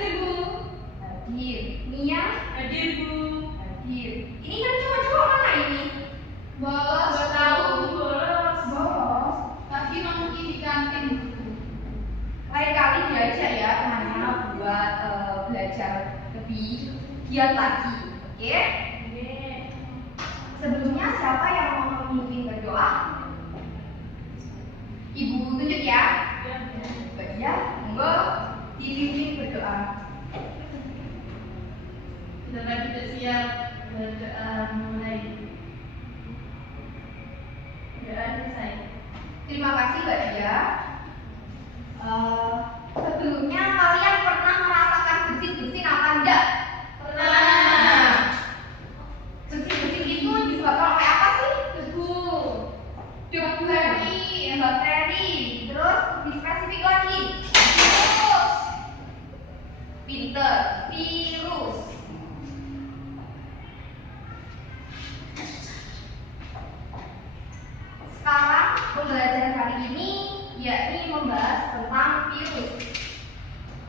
Hadir, Bu. Hadir. Mia? Hadir, Bu. Hadir. Ini kan cowok-cowok mana ini? Bolos. Gak tahu, bolos. Bolos. Tadi nongki di kantin, Bu. Lain kali diajak ya temannya buat belajar lebih giat lagi. Oke? Sebelumnya siapa yang mau memimpin berdoa? Ibu tunjuk ya. Ya, monggo dipimpin berdoa. Saudara sudah siap berdoa mulai. Doa selesai. Terima kasih Mbak Dia. Sebelumnya kalian pernah merasakan bersin-bersin apa enggak? Pernah. Bersin-bersin itu disebabkan oleh apa sih? Debu. Bakteri. Terus lebih spesifik lagi. Virus. Pinter. Virus. Sekarang pembelajaran kali ini yakni membahas tentang virus.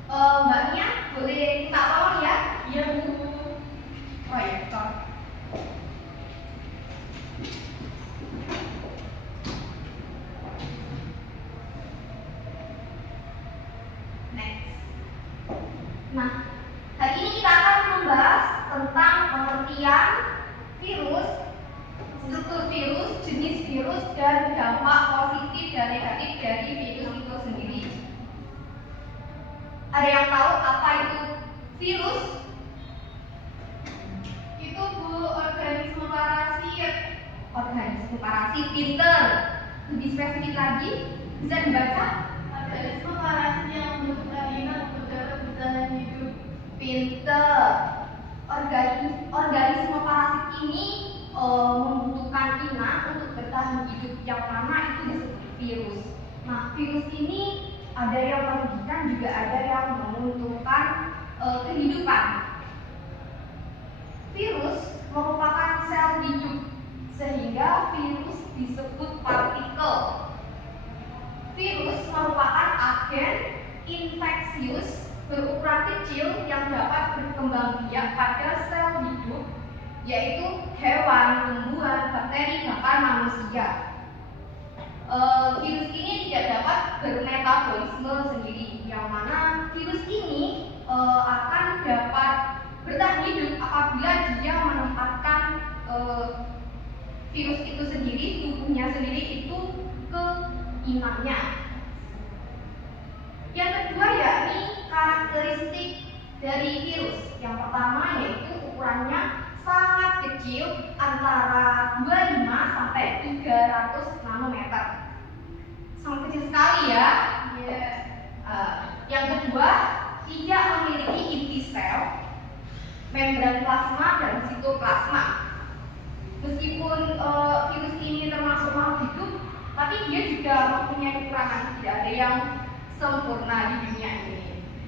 Mbak Nia boleh minta tolong ya? Iya, Bu. Oh ya, tolong. Next. Nah, hari ini kita akan membahas tentang pengertian virus, struktur virus, jenis virus, dan dampak positif dan negatif dari virus itu sendiri. Ada yang tahu apa itu virus? Itu, Bu, organisme parasit. Organisme parasit, pinter. Lebih spesifik lagi, bisa dibaca? Organisme parasit yang membentuk inang untuk dapat bertahan hidup. Pinter. Organisme parasit ini membutuhkan inang untuk bertahan hidup, yang mana itu disebut virus. Nah, virus ini ada yang merugikan, juga ada yang menguntungkan kehidupan. Virus merupakan sel hidup, sehingga virus disebut partikel. Virus merupakan agen infeksius berukuran kecil yang dapat berkembang biak pada sel hidup, yaitu hewan, tumbuhan, bakteri, bahkan manusia. Virus ini tidak dapat bermetabolisme sendiri, yang mana virus ini akan dapat bertahan hidup apabila dia menempatkan virus itu sendiri, tubuhnya sendiri itu ke inangnya. Yang kedua yakni karakteristik dari virus. Yang pertama yaitu ukurannya sangat kecil, antara 25 sampai 300 nanometer. Sangat kecil sekali ya. Yang kedua, tidak memiliki inti sel, membran plasma dan sitoplasma. Meskipun virus ini termasuk makhluk hidup, tapi dia juga mempunyai kekurangan, tidak ada yang sempurna di dunia ini.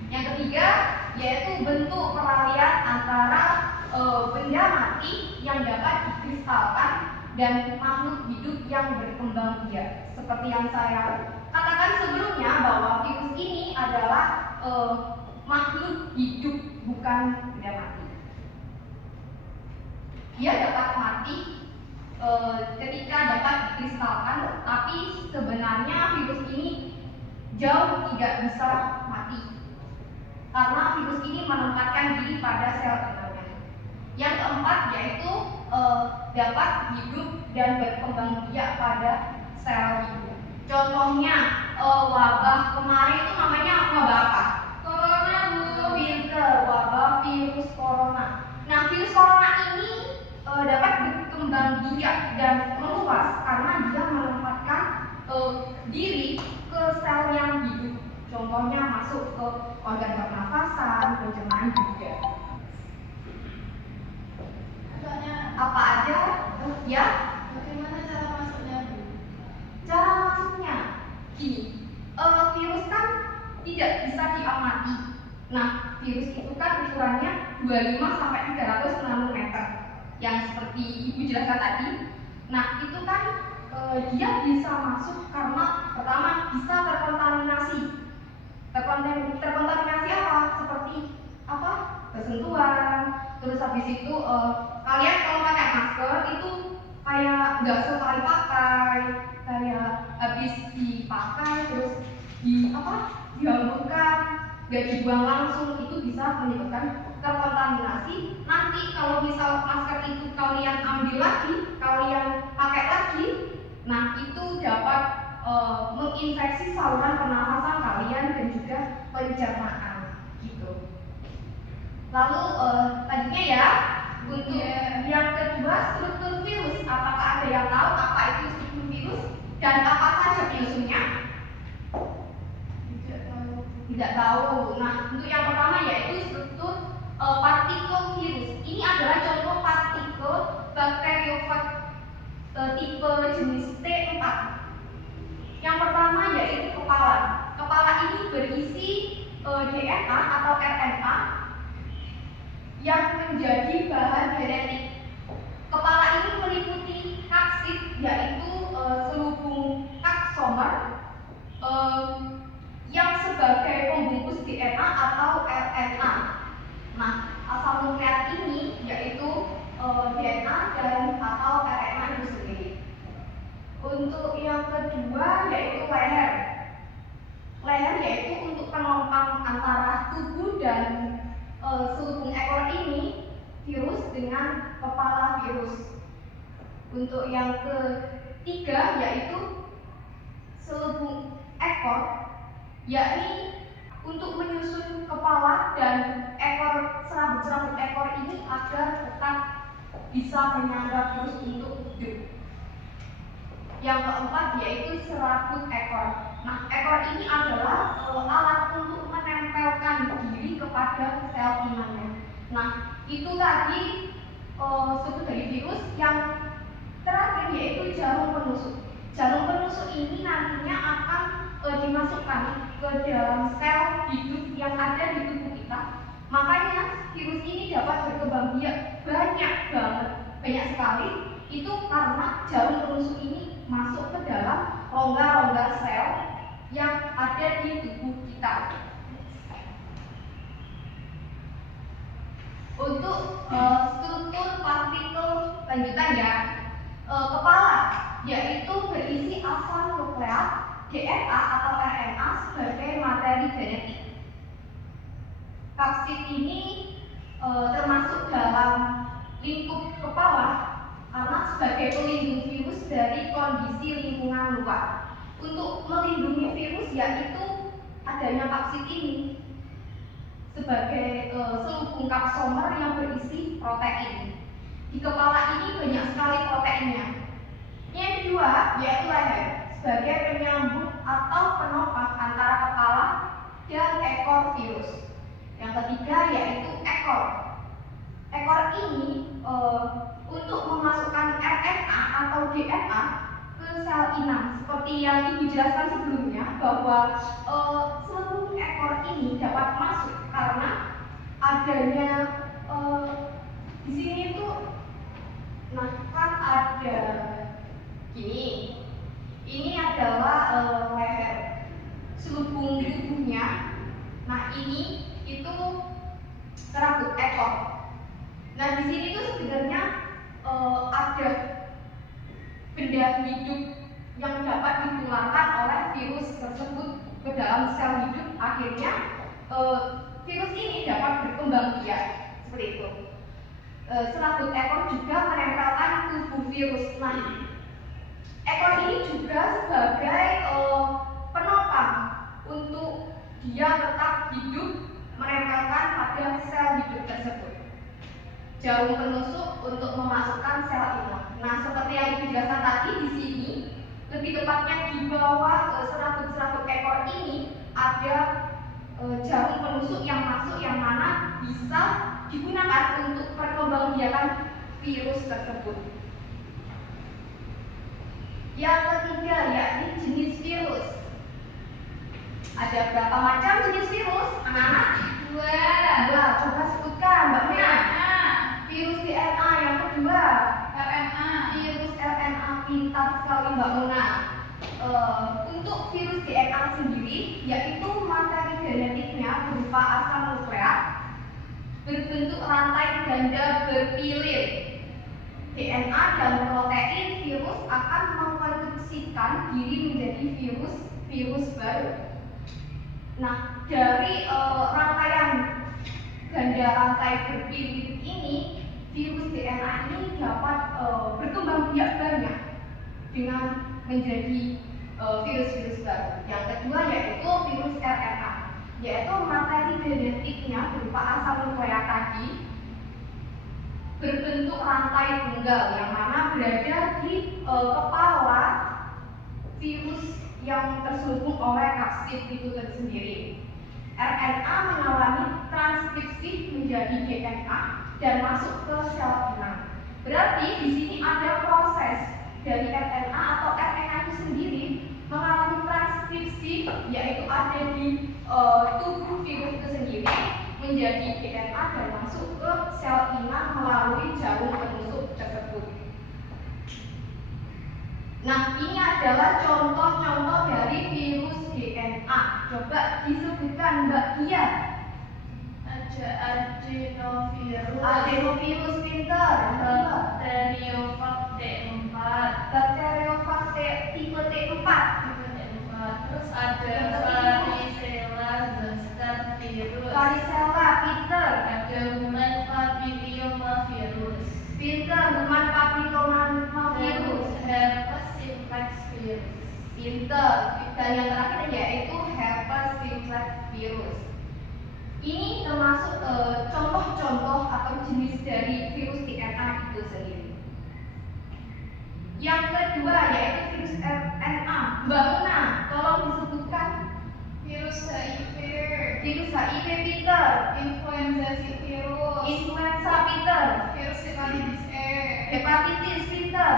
Yang ketiga yaitu bentuk peralihan antara benda mati yang dapat dikristalkan dan makhluk hidup yang berkembang biak. Seperti yang saya katakan sebelumnya bahwa virus ini adalah makhluk hidup, bukan benda mati. Dia dapat mati ketika dapat dikristalkan, tapi sebenarnya virus ini jauh tidak bisa mati karena virus ini menempatkan diri pada sel inangnya. Yang keempat yaitu dapat hidup dan berkembang biak pada sel hidup. Contohnya wabah kemarin itu namanya wabah apa? Corona, Bu. Pinter, wabah virus corona. Nah, virus corona ini dapat berkembang biak dan meluas karena dia menempatkan diri ke sel yang hidup. Contohnya masuk ke organ pernafasan, pencernaan juga. Apa aja? Ya? Bagaimana cara masuknya, Bu? Cara masuknya gini, virus kan tidak bisa diamati. Nah, virus itu kan ukurannya 25 sampai 300 nanometer, yang seperti Ibu jelaskan tadi. Nah, itu kan dia bisa masuk karena pertama bisa terkontaminasi Terkontaminasi apa? Seperti apa? Bersentuhan. Terus habis itu kalian kalau pakai masker itu kayak nggak sekali pakai, kayak habis dipakai terus dihamburkan, nggak dibuang langsung, itu bisa menyebabkan terkontaminasi. Nanti kalau misal masker itu kalian ambil lagi, kalian pakai lagi, nah itu dapat menginfeksi saluran pernafasan kalian dan juga pencernaan gitu. Lalu lanjutnya ya, untuk yang kedua struktur virus. Apakah ada yang tahu apa itu struktur virus dan apa saja virusnya? Tidak tahu. Nah, untuk yang pertama yaitu struktur partikel virus. Ini adalah contoh partikel bakteriofag tipe jenis T4. Yang pertama yaitu kepala. Kepala ini berisi DNA atau RNA yang menjadi bahan genetik. Kepala ini meliputi kapsid yaitu selubung taksomer yang sebagai pembungkus DNA atau RNA. Nah, asal nukleat ini yaitu DNA dan atau RNA itu sendiri. Untuk yang kedua yaitu leher. Leher yaitu untuk penopang antara tubuh dan selubung ekor ini virus dengan kepala virus. Untuk yang ketiga yaitu selubung ekor, yakni untuk menyusun kepala dan ekor serabut-serabut ekor ini agar tetap bisa menyangga virus untuk hidup. Yang keempat yaitu serabut ekor. Nah, ekor ini adalah alat untuk menempelkan diri kepada sel inangnya. Nah, itu tadi struktur dari virus. Yang terakhir yaitu jarum penusuk. Jarum penusuk ini nantinya akan dimasukkan ke dalam sel hidup yang ada di tubuh kita. Makanya virus ini dapat berkembang biak banyak sekali. Itu karena jarum penusuk ini masuk ke dalam rongga-rongga sel yang ada di tubuh kita. Untuk struktur partikel lanjutan ya, kepala yaitu berisi asam nukleat, DNA atau RNA sebagai materi genetik. Kapsid ini termasuk dalam lingkup kepala karena sebagai pelindung virus dari kondisi lingkungan luar. Untuk melindungi virus yaitu adanya kapsid ini sebagai selubung kapsomer yang berisi protein. Di kepala ini banyak sekali proteinnya. Yang kedua yaitu leher sebagai penyambung atau penopang antara kepala dan ekor virus. Yang ketiga yaitu ekor. Ekor ini untuk memasukkan RNA atau DNA ke sel inang. Seperti yang Ibu jelaskan sebelumnya bahwa selubung ekor ini dapat masuk karena adanya di sini tuh, nah kan ada gini. Ini adalah leher selubung tubuhnya. Nah ini itu serabut ekor. Nah di sini tuh sebenarnya ada benda hidup yang dapat ditularkan oleh virus tersebut ke dalam sel hidup. Akhirnya virus ini dapat berkembang biak seperti itu. Serabut ekor juga menempelkan tubuh virus. Nah, ekor ini juga sebagai penopang untuk dia tetap hidup, menempelkan pada sel hidup tersebut. Jarum penusuk untuk memasukkan sel inang. Nah, seperti yang Ibu jelaskan tadi di sini, lebih tepatnya di bawah serabut-serabut ekor ini ada jarum penusuk yang masuk, yang mana bisa digunakan untuk perkembangbiakan virus tersebut. Yang ketiga yakni jenis virus. Ada berapa macam jenis virus, anak-anak? Dua. Coba sebutkan, Mbak Mia. Virus DNA. Yang kedua RNA. Virus RNA, pintar sekali Mbak Mona. untuk virus DNA sendiri, yaitu materi genetiknya berupa asam nukleat berbentuk rantai ganda berpilir. DNA dan protein virus akan mengkonstruksikan diri menjadi virus baru. Nah, dari rangkaian ganda rantai berpilir ini, virus DNA ini dapat berkembang biak banyak dengan menjadi virus-virus baru. Yang kedua yaitu virus RNA, yaitu materi genetiknya berupa asam nukleat tadi berbentuk rantai tunggal yang mana berada di kepala virus yang terselubung oleh kapsid itu tersendiri. RNA mengalami transkripsi menjadi DNA dan masuk ke sel inang. Berarti di sini ada proses dari RNA atau RNA itu sendiri mengalami transkripsi, yaitu ada di tubuh virus itu sendiri menjadi DNA dan masuk ke sel inang melalui jarum penusuk tersebut. Nah, ini adalah contoh-contoh dari virus DNA. Coba disebutkan Mbak Gia. Ada adenovirus, Adenovirus pinter. bakteriofag T4, Bakteriofag tipe T4. terus ada varicella zoster virus, Varicella pinter. ada human papillomavirus, Pinter. Human papillomavirus. herpes simplex virus. Pinter. Dan yang terakhir yaitu herpes simplex virus. Ini termasuk contoh-contoh atau jenis dari virus DNA itu sendiri. Yang kedua yaitu virus RNA. Mbak Una, tolong disebutkan. Virus HIV, Virus HIV Peter. influenza virus, Influenza Peter. virus hepatitis E, Hepatitis Peter.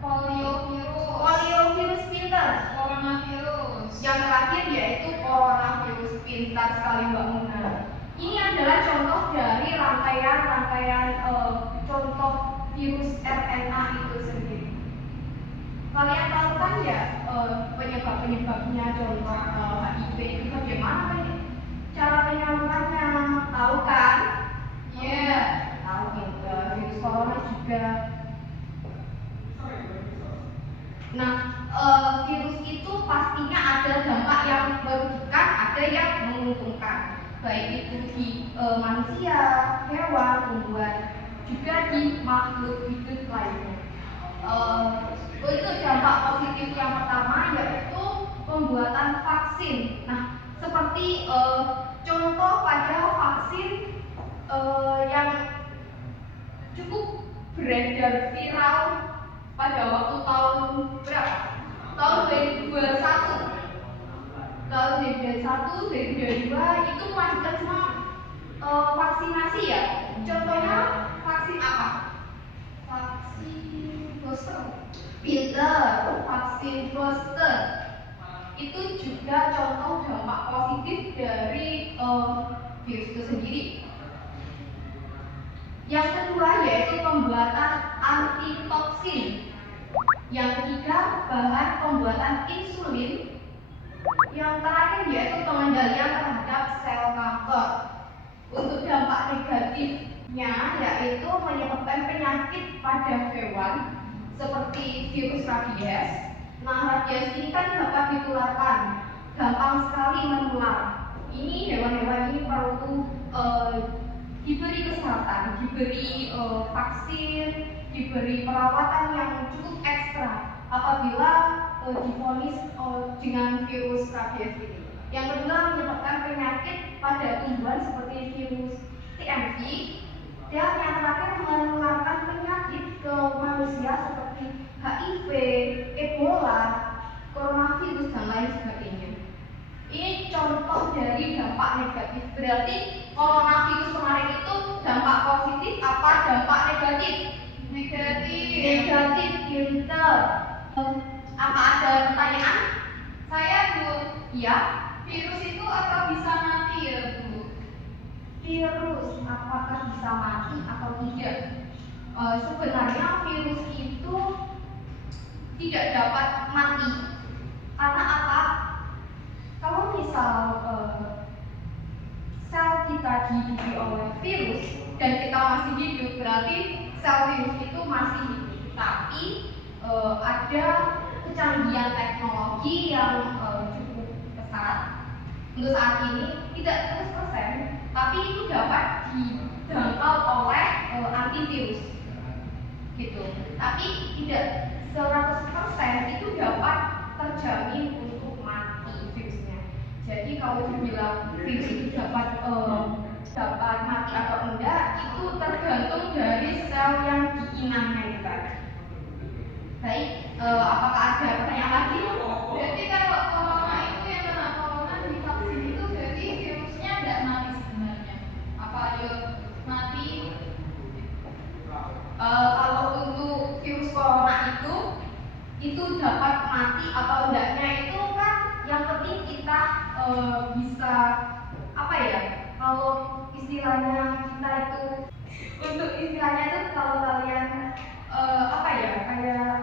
poliovirus, Poliovirus Peter. coronavirus. Yang terakhir yaitu coronavirus. Pintar sekali Mbak Una. Ini adalah contoh dari rangkaian contoh virus RNA itu sendiri. Kalian tahu kan ya penyebab-penyebabnya, contoh HIV itu bagaimana cara penyalurannya? Tahu kan? Iya. Tahu virus corona juga. Nah, virus itu pastinya ada dampak yang merugikan, ada yang menguntungkan, baik itu di manusia, hewan, tumbuhan, juga di makhluk hidup lainnya. Untuk dampak positif yang pertama yaitu pembuatan vaksin. Nah, seperti contoh pada vaksin yang cukup beredar viral pada waktu tahun berapa? Tahun 2021. Tahun 2021, 2022 itu melanjutkan semua vaksinasi ya. Contohnya vaksin apa? Vaksin booster. Pinter, vaksin booster. Itu juga contoh dampak positif dari virus itu sendiri. Yang kedua yaitu pembuatan antitoksin. Yang ketiga bahan pembuatan insulin. Yang terakhir yaitu pengendalian terhadap sel kanker. Untuk dampak negatifnya yaitu menyebabkan penyakit pada hewan seperti virus rabies. Nah, rabies ini kan dapat ditularkan, gampang sekali menular. Ini hewan-hewan ini perlu diberi kesehatan, diberi vaksin, diberi perawatan yang cukup ekstra apabila divonis dengan virus rabies ini. Yang kedua menyebabkan penyakit pada tumbuhan seperti virus TMV, dan yang terakhir menularkan penyakit ke manusia seperti HIV, Ebola, coronavirus dan lain sebagainya. Ini contoh dari dampak negatif. Berarti coronavirus kemarin itu dampak positif apa dampak negatif? Negatif. Negatif, pinter. Apa ada pertanyaan? Saya Bu, Iya. virus itu apa bisa mati ya Bu? Virus apakah bisa mati atau tidak? Sebenarnya virus itu tidak dapat mati. Karena apa? Kalau misal sel kita dihidupi oleh virus dan kita masih hidup, berarti sel virus itu masih hidup. Tapi ada kecanggihan teknologi yang cukup pesat untuk saat ini, tidak 100%, tapi itu dapat dijangkau oleh antivirus gitu. Tapi tidak 100% itu dapat terjamin untuk mati virusnya. Jadi kalau dibilang virus itu dapat mati atau enggak, itu tergantung dari sel yang diinangnya itu tadi. Baik, apakah ada pertanyaan lagi? Berarti kalau corona itu yang kena corona di vaksin itu berarti virusnya tidak mati sebenarnya. Apa dia mati? Kalau untuk virus corona itu dapat mati atau enggaknya itu kan yang penting kita bisa apa ya? Kalau istilahnya kita itu untuk istilahnya itu kalau kalian apa ya, kayak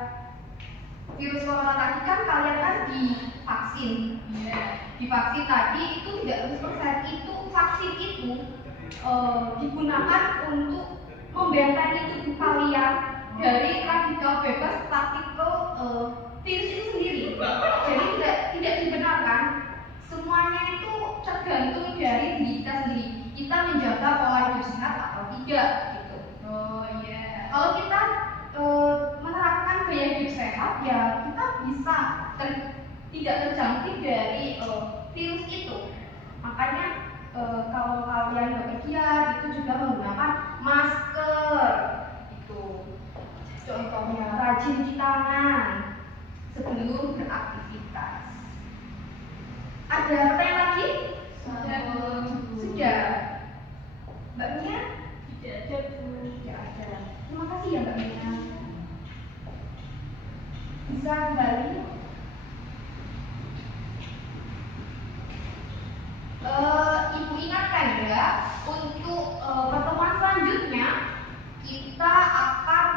virus corona tadi kan kalian kan divaksin. Divaksin tadi itu tidak 100%, itu vaksin itu digunakan untuk membentengi tubuh kalian dari radikal bebas partikel virus itu sendiri. Jadi tidak dibenarkan. Semuanya itu tergantung dari diri kita sendiri. Kita menjaga pola hidup sehat atau tidak gitu. Oh iya. Kalau kita menerapkan gaya hidup sehat, ya kita bisa tidak terjangkit dari virus itu. Makanya kalau kalian bepergian itu juga menggunakan masker. Itu contohnya, rajin cuci tangan sebelum beraktivitas. Ada pertanyaan lagi? Sudah. Mbak Mia? Tidak ada, Bu. Tidak ada. Terima kasih ya Mbak Mia. Bisa kembali. Ibu ingatkan ya, untuk pertemuan selanjutnya kita akan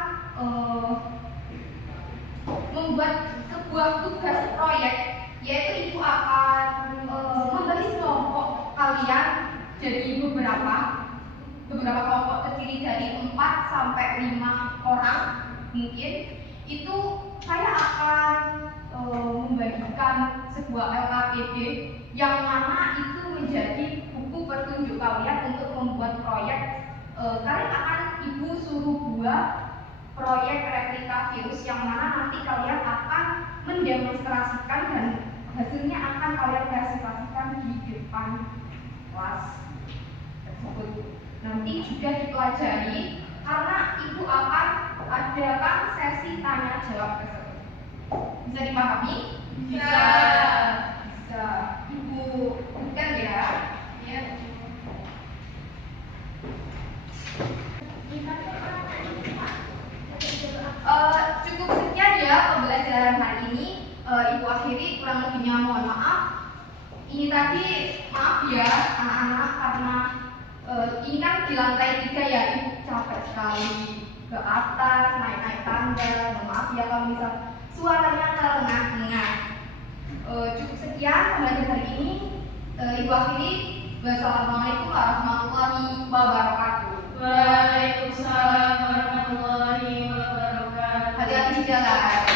membuat sebuah tugas proyek, yaitu ibu akan membagi kelompok kalian jadi beberapa kelompok terdiri dari 4 sampai 5 orang mungkin. Itu saya akan membagikan sebuah LKPD yang mana itu menjadi buku petunjuk kalian untuk membuat proyek. Kalian akan ibu suruh buat proyek replika virus yang mana nanti kalian akan mendemonstrasikan dan hasilnya akan kalian presentasikan di depan kelas tersebut. Nanti juga dipelajari karena ibu akan adakan sesi tanya jawab tersebut. Bisa dipahami? Bisa. Bisa. Ibu bukan ya? Ya. Cukup sekian ya pembelajaran hari ini. Ibu akhiri, kurang lebihnya mohon maaf. Ini tadi maaf ya anak-anak karena ini kan di lantai 3 ya, ibu capek sekali ke atas naik tangga. Mohon maaf ya kalau misal suaranya terengah-engah. Cukup sekian pembelajaran hari ini. Ibu akhiri. Wassalamualaikum warahmatullahi wabarakatuh. Waalaikumsalam warahmatullahi wabarakatuh. Hati-hati di jalan.